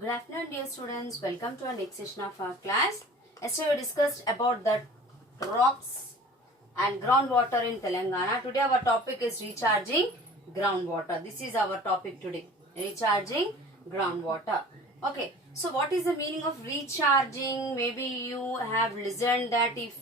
Good afternoon, dear students. Welcome to our next session of our class. Yesterday we discussed about the rocks and groundwater in Telangana. Today our topic is recharging groundwater. This is our topic today. Recharging groundwater. Okay. So what is the meaning of recharging? Maybe you have listened that if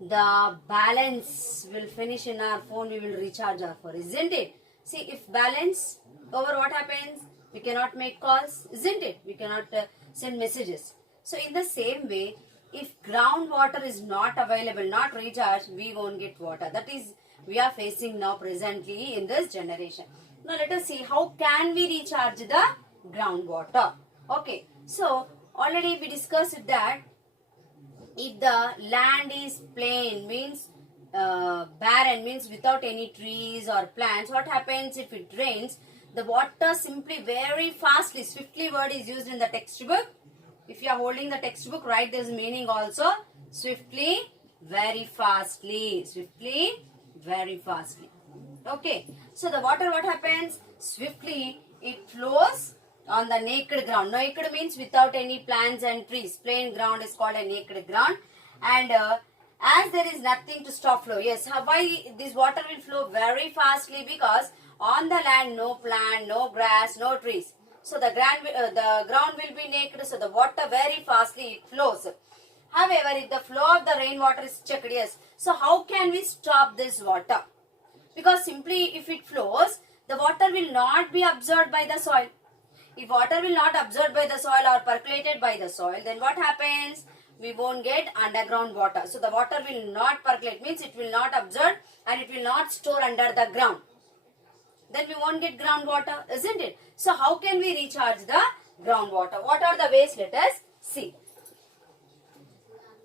the balance will finish in our phone, we will recharge our phone, isn't it? See, if balance over, what happens? We cannot make calls, isn't it? We cannot send messages. So in the same way, if groundwater is not available, not recharged, we won't get water. That is, we are facing now presently in this generation. Now let us see how can we recharge the groundwater. Okay, so already we discussed that if the land is plain, means barren, means without any trees or plants, what happens if it rains? The water simply very fastly, swiftly word is used in the textbook. If you are holding the textbook, write this meaning also. Swiftly, very fastly. Swiftly, very fastly. Okay. So the water, what happens? Swiftly, it flows on the naked ground. Naked means without any plants and trees. Plain ground is called a naked ground. And as there is nothing to stop flow. Yes, why this water will flow very fastly? Because on the land, no plant, no grass, no trees. So the ground will be naked. So the water very fastly it flows. However, if the flow of the rainwater is checked, yes. So how can we stop this water? Because simply if it flows, the water will not be absorbed by the soil. If water will not absorbed by the soil or percolated by the soil, then what happens? We won't get underground water. So the water will not percolate, means it will not absorb and it will not store under the ground. Then we won't get groundwater, isn't it? So how can we recharge the groundwater? What are the ways? Let us see.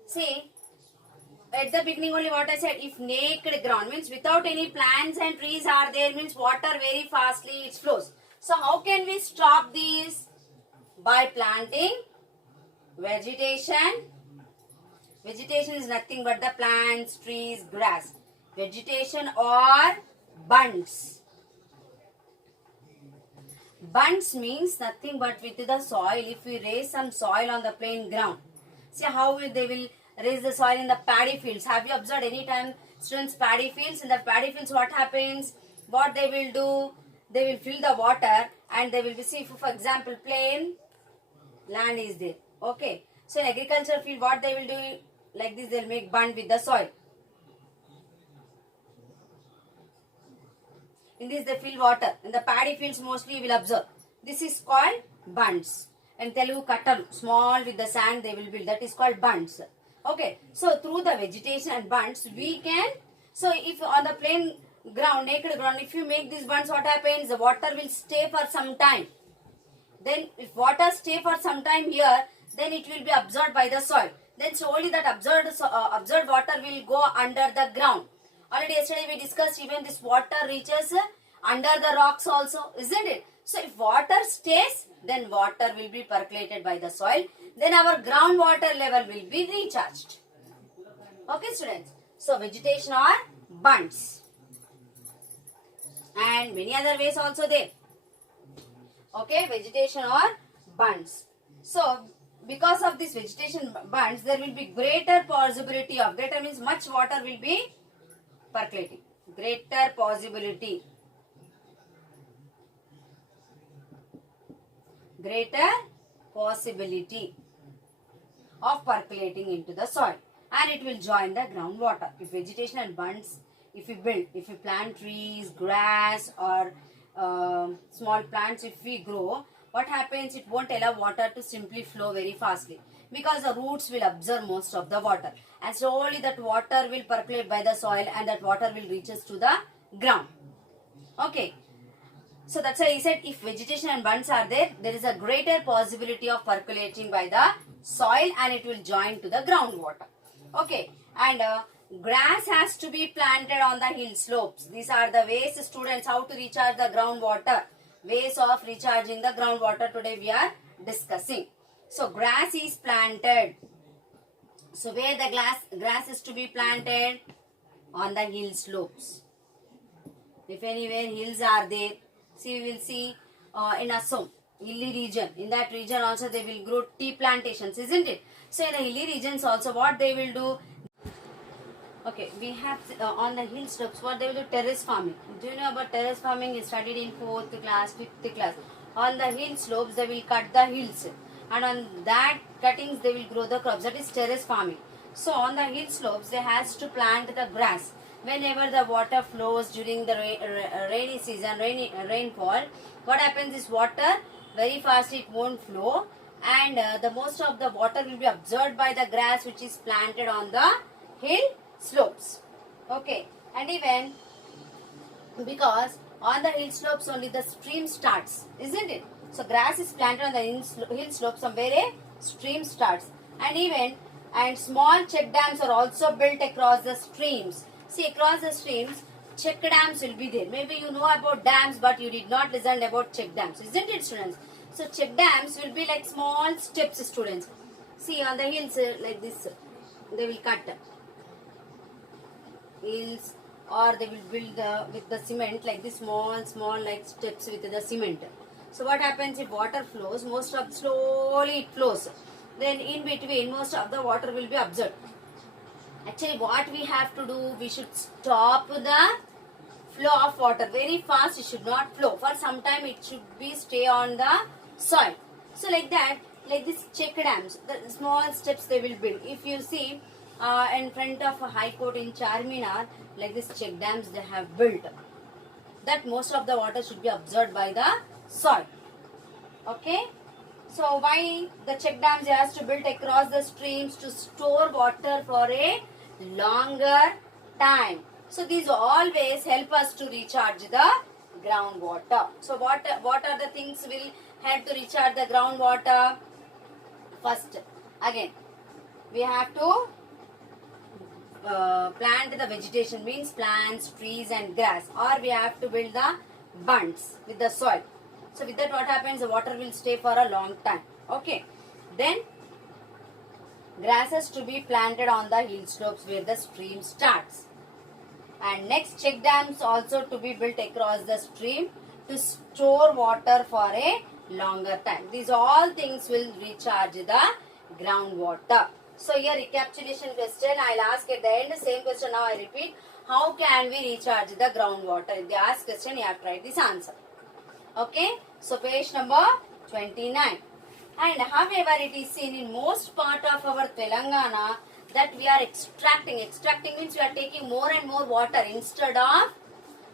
See, at the beginning only what I said, if naked ground means without any plants and trees are there, means water very fastly it flows. So how can we stop these? By planting vegetation. Vegetation is nothing but the plants, trees, grass. Vegetation or bunds. Bunds means nothing but with the soil. If we raise some soil on the plain ground, see how they will raise the soil in the paddy fields. Have you observed any time, students, paddy fields? In the paddy fields, what happens? What they will do? They will fill the water and they will see, for example, plain land is there. Okay. So in agriculture field, what they will do? Like this, they will make bund with the soil. In this they fill water. In the paddy fields mostly you will observe. This is called bunds. In Telugu kattalu, small with the sand they will build. That is called bunds. Okay. So through the vegetation and bunds we can, so if on the plain ground, naked ground, if you make these bunds, what happens? The water will stay for some time. Then if water stay for some time here, then it will be absorbed by the soil. Then slowly that absorbed water will go under the ground. Already yesterday we discussed even this water reaches under the rocks also, isn't it? So if water stays, then water will be percolated by the soil. Then our groundwater level will be recharged. Okay, students. So vegetation or bunds. And many other ways also there. Okay, vegetation or bunds. So because of this vegetation bunds, there will be greater possibility of, greater means much water will be percolating. Greater possibility. Greater possibility of percolating into the soil. And it will join the groundwater. If vegetation and bunds, if we build, if we plant trees, grass or small plants, if we grow, what happens? It won't allow water to simply flow very fastly. Because the roots will absorb most of the water. And slowly that water will percolate by the soil and that water will reach us to the ground. Okay. So that's why he said if vegetation and bunds are there, there is a greater possibility of percolating by the soil and it will join to the groundwater. Okay. And grass has to be planted on the hill slopes. These are the ways, students, how to recharge the groundwater. Ways of recharging the groundwater today we are discussing. So grass is planted. So where the grass is to be planted? On the hill slopes. If anywhere hills are there, see, we will see in Assam. hilly region. In that region also they will grow tea plantations, isn't it? So in the hilly regions also what they will do, okay, we have on the hill slopes what they will do, terrace farming. Do you know about terrace farming? Is studied in 4th class, 5th class. On the hill slopes they will cut the hills, and on that cuttings they will grow the crops. That is terrace farming. So on the hill slopes they has to plant the grass. Whenever the water flows during the rainy season, rainfall, what happens is water very fast it won't flow, and the most of the water will be absorbed by the grass which is planted on the hill slopes. Okay, and even because on the hill slopes only the stream starts, isn't it? So grass is planted on the hill slopes from where a stream starts, and small check dams are also built across the streams. See, across the streams check dams will be there. Maybe you know about dams but you did not listen about check dams, isn't it, students? So check dams will be like small steps, students. See, on the hills like this they will cut hills, or they will build with the cement like this small like steps with the cement. So what happens, if water flows, most of slowly it flows, then in between most of the water will be absorbed. Actually what we have to do, we should stop the flow of water very fast. It should not flow for some time, it should be stay on the soil. So like that, like this check dams, the small steps they will build. If you see in front of a high court in Charminar, like this check dams they have built, that most of the water should be absorbed by the soil. Okay, so why the check dams has to build across the streams? To store water for a longer time. So these always help us to recharge the groundwater. So what are the things will help to recharge the groundwater? First, again, we have to plant the vegetation, means plants, trees and grass, or we have to build the bunds with the soil. So with that what happens, the water will stay for a long time. Okay, then grasses to be planted on the hill slopes where the stream starts, and next check dams also to be built across the stream to store water for a longer time. These all things will recharge the groundwater. So here recapitulation question I will ask at the end, same question now I repeat. How can we recharge the groundwater? If they ask question, you have to write this answer. Okay, so page number 29. And however it is seen in most part of our Telangana that we are extracting means we are taking more and more water instead of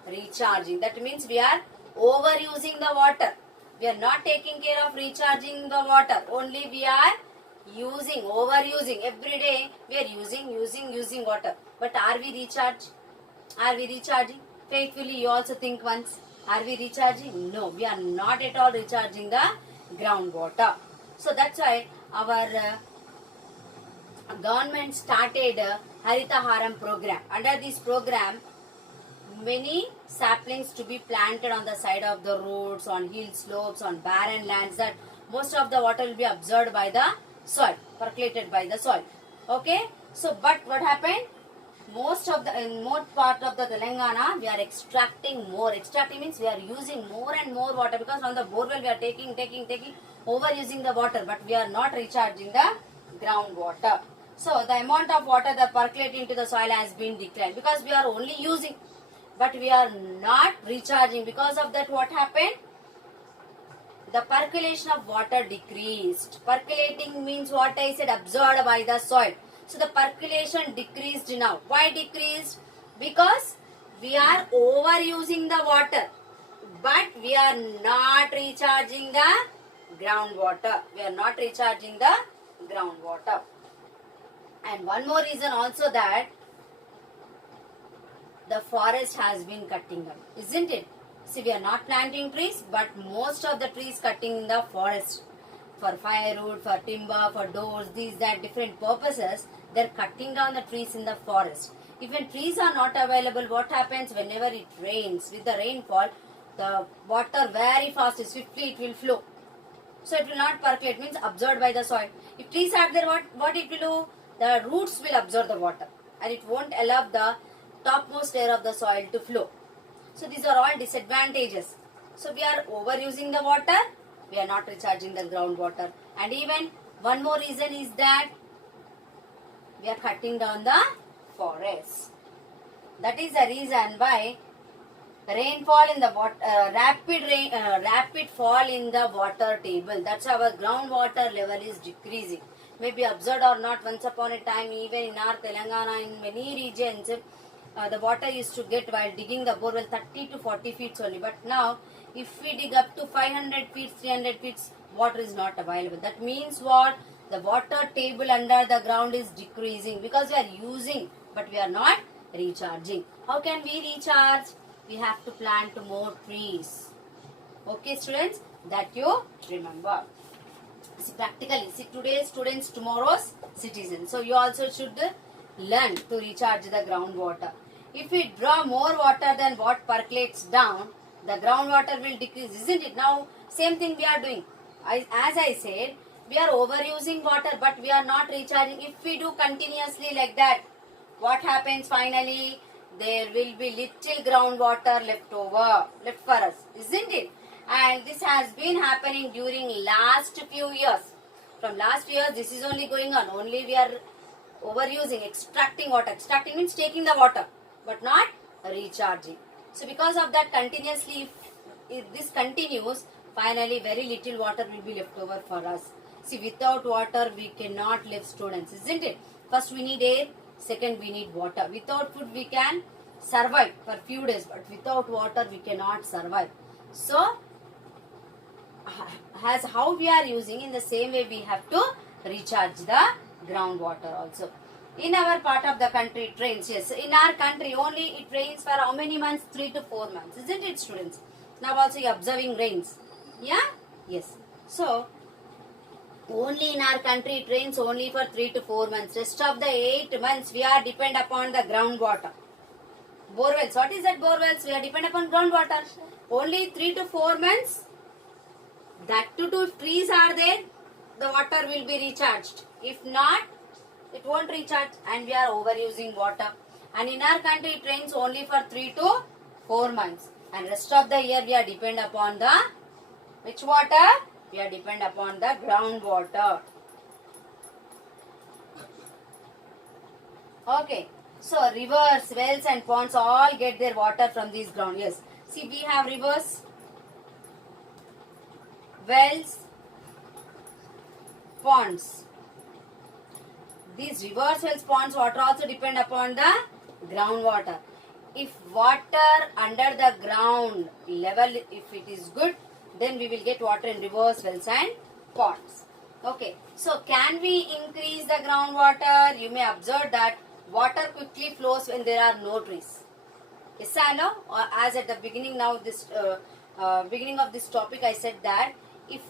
recharging. That means we are overusing the water. We are not taking care of recharging the water, only we are overusing. Every day we are using water. But are we recharging? Faithfully you also think once. Are we recharging? No, we are not at all recharging the groundwater. So that's why our government started Haritaharam program. Under this program, many saplings to be planted on the side of the roads, on hill slopes, on barren lands, that most of the water will be absorbed by the soil, percolated by the soil. Okay, so but what happened? In most part of the Telangana, we are extracting more. Extracting means we are using more and more water, because on the borewell we are taking, overusing the water, but we are not recharging the groundwater. So the amount of water that percolate into the soil has been declined, because we are only using, but we are not recharging. Because of that, what happened? The percolation of water decreased. Percolating means what I said, absorbed by the soil. So the percolation decreased now. Why decreased? Because we are overusing the water, but we are not recharging the groundwater. And one more reason also, that the forest has been cutting down, isn't it? See, we are not planting trees, but most of the trees cutting in the forest for firewood, for timber, for doors, these that different purposes. They are cutting down the trees in the forest. If when trees are not available, what happens? Whenever it rains, with the rainfall, the water very fast, swiftly it will flow. So it will not percolate, means absorbed by the soil. If trees are there, what it will do? The roots will absorb the water, and it won't allow the topmost layer of the soil to flow. So these are all disadvantages. So we are overusing the water, we are not recharging the groundwater. And even one more reason is that we are cutting down the forests. That is the reason why rainfall in the water, rapid fall in the water table. That's how our groundwater level is decreasing. Maybe observed or not, once upon a time, even in our Telangana, in many regions, the water used to get while digging the borewell 30 to 40 feet only. But now, if we dig up to 500 feet, 300 feet, water is not available. That means what? The water table under the ground is decreasing because we are using, but we are not recharging. How can we recharge? We have to plant more trees. Okay, students, that you remember. See, practically, see, today's students, tomorrow's citizens. So you also should learn to recharge the groundwater. If we draw more water than what percolates down, the groundwater will decrease, isn't it? Now, same thing we are doing. As I said, we are overusing water, but we are not recharging. If we do continuously like that, what happens finally? There will be little groundwater left for us, isn't it? And this has been happening during last few years. From last few years, this is only going on. Only we are overusing, extracting water. Extracting means taking the water, but not recharging. So because of that, continuously, if this continues, finally very little water will be left over for us. See, without water, we cannot live, students, isn't it? First, we need air. Second, we need water. Without food, we can survive for few days, but without water, we cannot survive. So, as how we are using, in the same way, we have to recharge the groundwater also. In our part of the country, it rains. Yes, in our country, only it rains for how many months? 3 to 4 months, isn't it, students? Now also, you are observing rains. Yeah? Yes. So, only in our country it rains only for 3 to 4 months. Rest of the 8 months we are depend upon the groundwater. Borewells. What is that borewells? We are depend upon groundwater. Only 3 to 4 months. That too, if trees are there, the water will be recharged. If not, it won't recharge and we are overusing water. And in our country it rains only for 3 to 4 months. And rest of the year we are depend upon the which water? We are depend upon the groundwater. Okay. So rivers, wells and ponds all get their water from these ground. Yes. See, we have rivers, wells, ponds. These rivers, wells, ponds, water also depend upon the groundwater. If water under the ground level, if it is good, then we will get water in rivers, wells and ponds. Okay. So, can we increase the groundwater? You may observe that water quickly flows when there are no trees. Yes, I know. As at the beginning now, this beginning of this topic, I said that if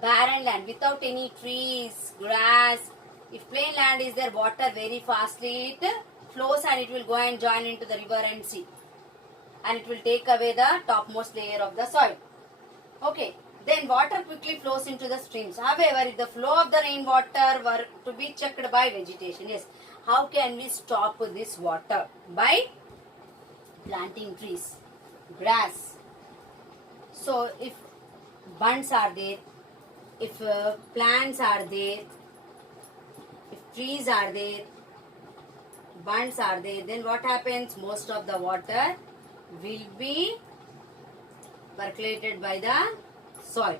barren land without any trees, grass, if plain land is there, water very fastly it flows and it will go and join into the river and sea. And it will take away the topmost layer of the soil. Okay. Then water quickly flows into the streams. However, if the flow of the rainwater were to be checked by vegetation, yes, how can we stop this water? By planting trees, grass. So, if bunds are there, if plants are there, if trees are there, bunds are there, then what happens? Most of the water will be percolated by the soil.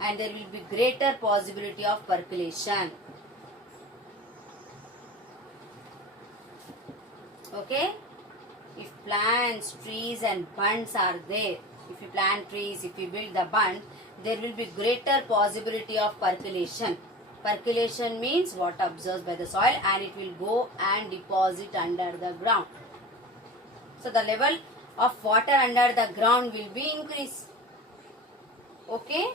And there will be greater possibility of percolation. Okay? If plants, trees and bunds are there, if you plant trees, if you build the bund, there will be greater possibility of percolation. Percolation means water absorbed by the soil and it will go and deposit under the ground. So the level of water under the ground will be increased. Okay?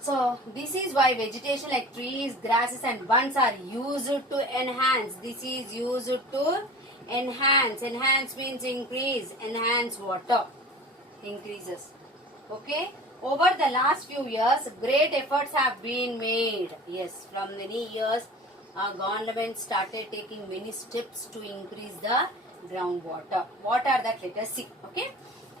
So this is why vegetation like trees, grasses and bunds are used to enhance. This is used to enhance. Enhance means increase. Enhance water. Increases. Okay? Over the last few years, great efforts have been made. Yes, from many years, our government started taking many steps to increase the groundwater. What are that? Let us see. Okay?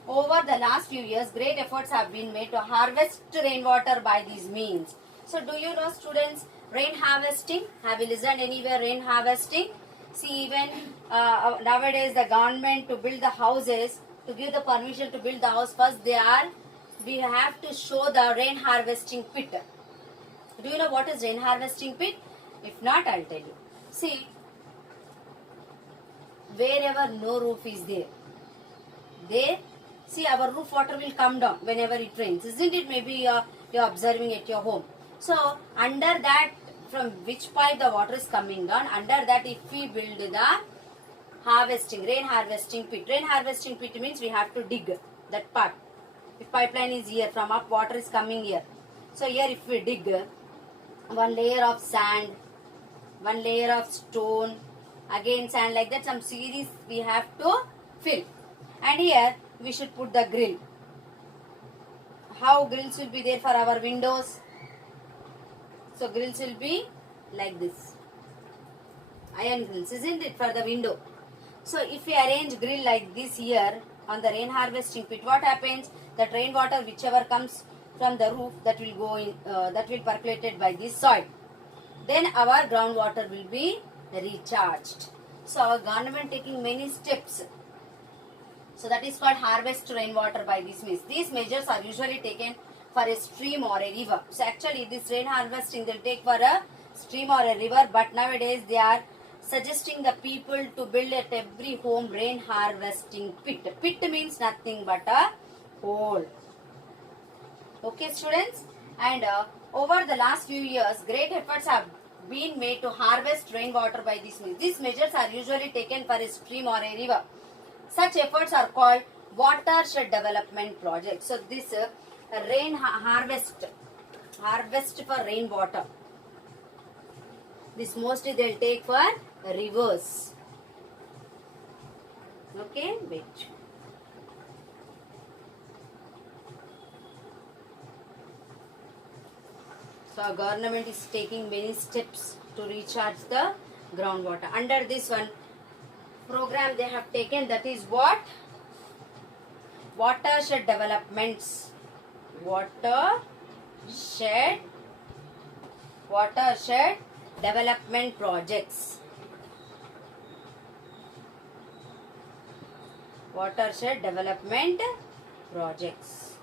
Over the last few years, great efforts have been made to harvest rainwater by these means. So do you know, students, rain harvesting? Have you listened anywhere rain harvesting? See, even nowadays the government to build the houses, to give the permission to build the house, first we have to show the rain harvesting pit. Do you know what is rain harvesting pit? If not, I'll tell you. See, wherever no roof is there, see, our roof water will come down whenever it rains, isn't it? Maybe you're observing at your home. So, under that, from which pipe the water is coming down, under that if we build the rain harvesting pit. Rain harvesting pit means we have to dig that part. If pipeline is here, from up water is coming here. So, here if we dig, one layer of sand, one layer of stone, again sand, like that some series we have to fill. And here we should put the grill. How grills will be there for our windows? So grills will be like this. Iron grills, isn't it, for the window? So if we arrange grill like this here on the rain harvesting pit, what happens? That rainwater whichever comes from the roof, that will go in, that will percolated by this soil. Then our groundwater will be recharged. So our government taking many steps. So that is called harvest rainwater by this means. These measures are usually taken for a stream or a river. So actually this rain harvesting they'll take for a stream or a river, but nowadays they are suggesting the people to build at every home rain harvesting pit. Pit means nothing but a hole. Okay, students? And over the last few years, great efforts have been made to harvest rainwater by this means. These measures are usually taken for a stream or a river. Such efforts are called watershed development projects. So this rain harvest for rainwater. This mostly they'll take for rivers. Okay, wait. So our government is taking many steps to recharge the groundwater. Under this one program they have taken, that is what? Watershed developments. Watershed development projects. Watershed development projects.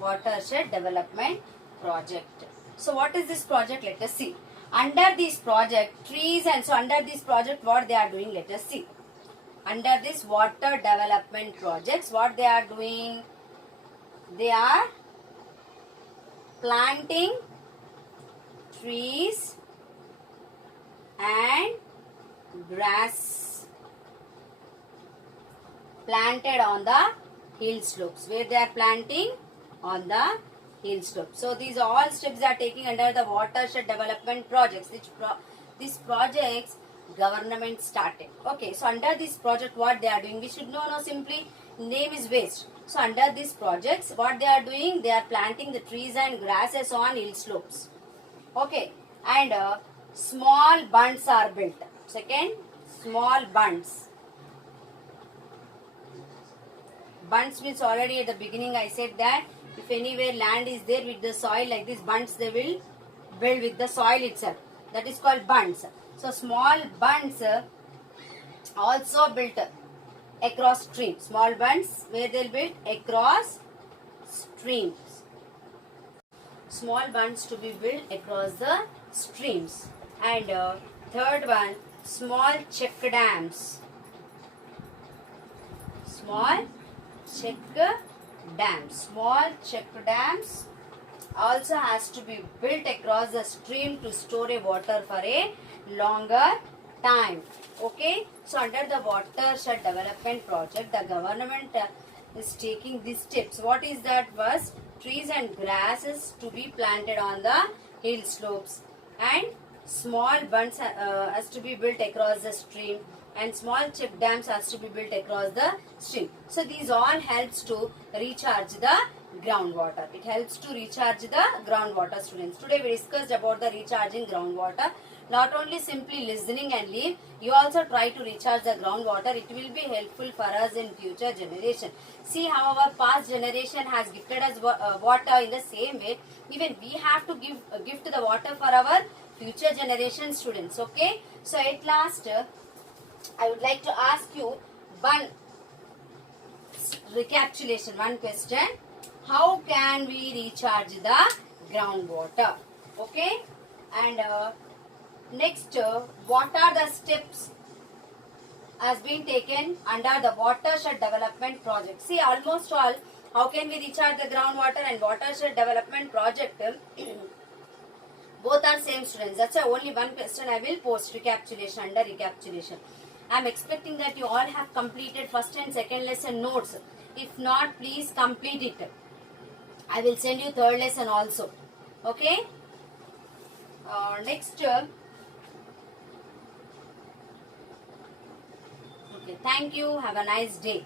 Watershed development project. So what is this project? Let us see. Under this project, trees, and so under this project what they are doing, let us see. Under this water development projects, what they are doing? They are planting trees and grass planted on the hill slopes. Where they are planting? On the hill slopes. So these all steps are taking under the watershed development projects. These projects government started. Okay, so under this project what they are doing? We should know simply name is waste. So under these projects what they are doing? They are planting the trees and grasses on hill slopes. Okay, and small bunds are built. Second, small bunds. Bunds means already at the beginning I said that if anywhere land is there with the soil like this, bunds they will build with the soil itself. That is called bunds. So small bunds also built across streams. Small bunds where they will build across streams. Small bunds to be built across the streams. And third one, small check dams. Small check dams. Small check dams also has to be built across the stream to store a water for a longer time. Okay, so under the watershed development project, the government is taking these steps. What is that? First, trees and grasses to be planted on the hill slopes, and small bunds has to be built across the stream, and small check dams has to be built across the stream. So these all helps to recharge the groundwater. It helps to recharge the groundwater, students. Today we discussed about the recharging groundwater. Not only simply listening and leave, you also try to recharge the groundwater. It will be helpful for us in future generation. See how our past generation has gifted us water. In the same way, even we have to gift the water for our future generation students. Okay. So at last, I would like to ask you one recapitulation, one question. How can we recharge the groundwater? Okay. And next, what are the steps has been taken under the watershed development project? See, almost all, how can we recharge the groundwater and watershed development project? Both are same students. That's why only one question I will post, recapitulation, under recapitulation. I am expecting that you all have completed first and second lesson notes. If not, please complete it. I will send you third lesson also. Okay. Next. Okay. Thank you. Have a nice day.